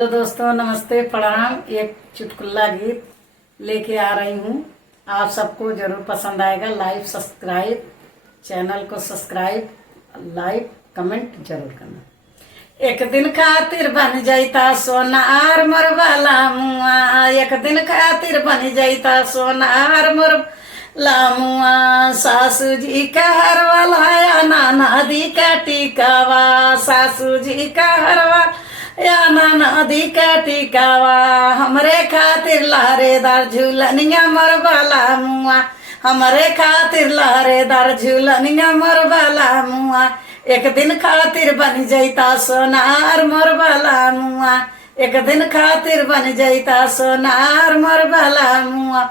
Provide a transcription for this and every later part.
तो दोस्तों नमस्ते प्रणाम। एक चुटकुला गीत लेके आ रही हूँ। आप सबको जरूर पसंद आएगा। लाइक सब्सक्राइब, चैनल को सब्सक्राइब, लाइक कमेंट जरूर करना। एक दिन खातिर बन जाता सोनार मोर वाला मुआ, एक दिन खातिर बन जाता सोनार मोर लामुआ। सासू जी का हर वाला नाना दी का टिकावा, सासू जी का हर वाला या नदी का टिकावा। हमरे खातिर लहरेदार झूलनिया मोर वाला मुआ, हमरे खातिर लहरेदार झूलनिया मोर वाला मुआ। एक दिन खातिर बन जाता सोनार मोर वाला मुआ, एक दिन खातिर बन जाता सोनार मोर वाला मुआ।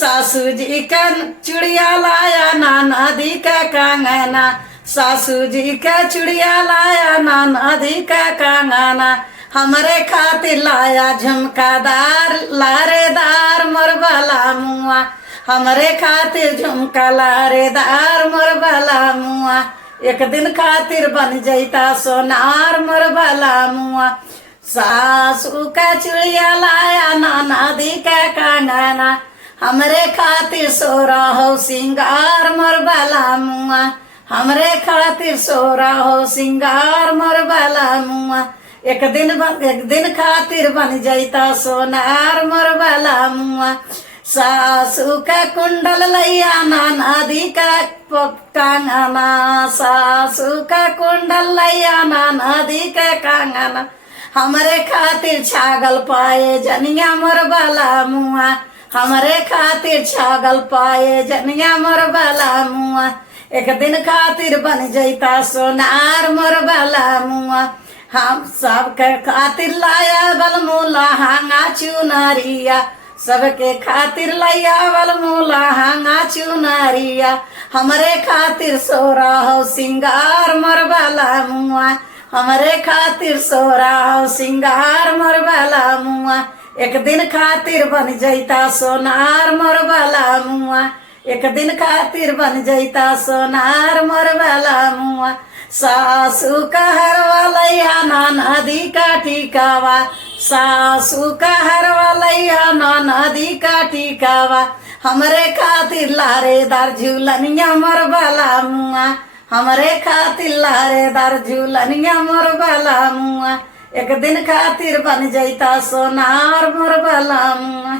सासू जी का चुड़िया लाया नाना दी का कंगना, सासू जी का चुड़िया लाया नाना दी का कंगना। हमरे खातिर लाया झुमकादार लारेदार मोर वाला मुआ, हमरे खातिर झुमका लारेदार मोर वाला मुआ। एक दिन खातिर बन जाता सोनार मोर वाला मुआ। सासू का चुड़िया लाया नाना दी का कंगना, हमरे खातिर सोरा हो सिंगार मोर वाला मुआ, हमरे खातिर सोरा हो सिंगार मोर वाला मुआ। एक दिन खातिर बन जाता सोनार मोर वाला मुआ। सासू का कुंडल लैया नाना दी का कंगना, सासू का कुंडल लैया नाना दी का कंगना। हमरे खातिर छागल पाए जनिया मोर वाला मुआ, हमरे खातिर छागल पाए जनिया मोर वाला मुआ। एक दिन खातिर बन जाता सोनार मोर वाला मुआ। हम सबके खातिर लाया बलमूला हांगा चुनरिया, सबके खातिर लाया बलमूला हांगा चुनरिया। हमरे खातिर सोरा हो सिंगार मोर वाला मुआ, हमरे खातिर सोरा हो सिंगार मोर वाला मुआ। एक दिन खातिर बन जाता सोनार मोर वाला मुआ, एक दिन खातिर बन जाता सोनार मोर वाला मुआ। सासू का हर वालैया नाना दी का टिकावा, सासू का हर वालैया नाना दी का टिकावा। हमरे खातिर लारेदार झूलनिया मोर वाला मुआ, हमरे खातिर लारेदार झूलनिया मोर वाला मुआ। एक दिन खातिर बन जाता सोनार मोर वाला मुआ।